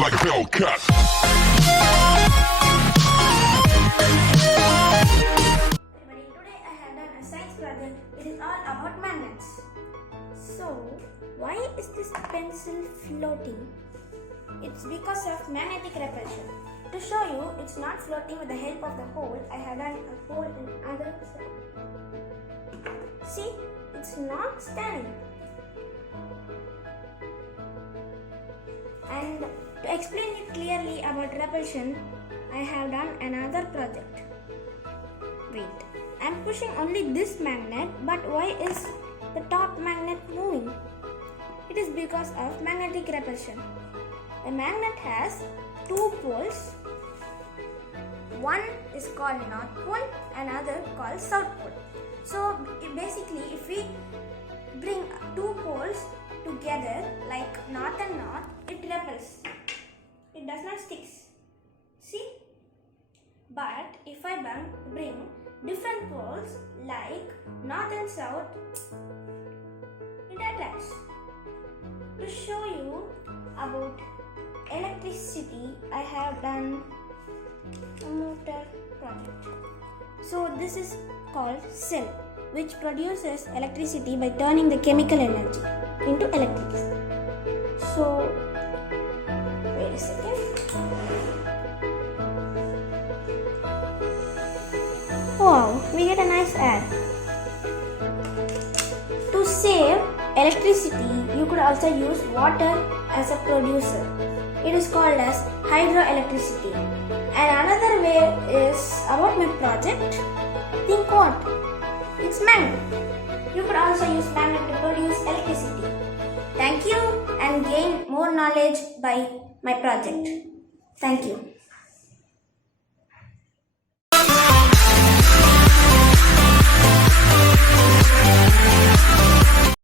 like a bell cut. Everybody, today I have done a science project. It is all about magnets. So, why is this pencil floating? It's because of magnetic repulsion. To show you, it's not floating with the help of the hole. I have done a hole in other side. See, it's not standing. And to explain it clearly about repulsion, I have done another project. Wait, I'm pushing only this magnet, but why is the top magnet moving? It is because of magnetic repulsion. A magnet has two poles. One is called north pole, another called south pole. So basically, if we bring two poles together like north and north, it repels. It does not stick. See? But if I bring different poles like north and south, it attracts. To show you about electricity, I have done a motor project. So this is called cell, which produces electricity by turning the chemical energy into electricity. So wait a second. Wow, we get a nice ad. To save electricity, you could also use water as a producer. It is called as hydroelectricity. And another way is about my project. Think what? It's magnet. You could also use magnet to produce electricity. Thank you and gain more knowledge by my project. Thank you.